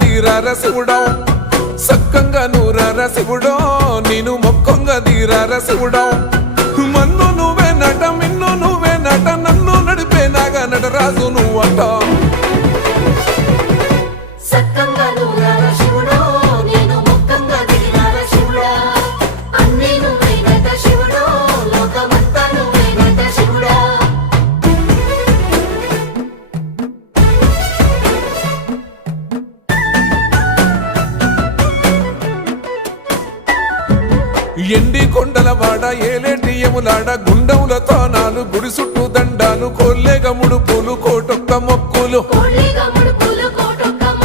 దీరార శివుడో సక్కంగా నూరార శివుడో నేను మొక్కంగా దీరార శివుడో మన్ను నువ్వే నట మిన్ను నువ్వే నట నన్ను నడిపే నాగా నటరాజు నువ్వట ఎండి కొండల వాడ ఏలేటి యములాడ గుండములతో నాలు గుడి చుట్టూ దండాలు కోల్లేగము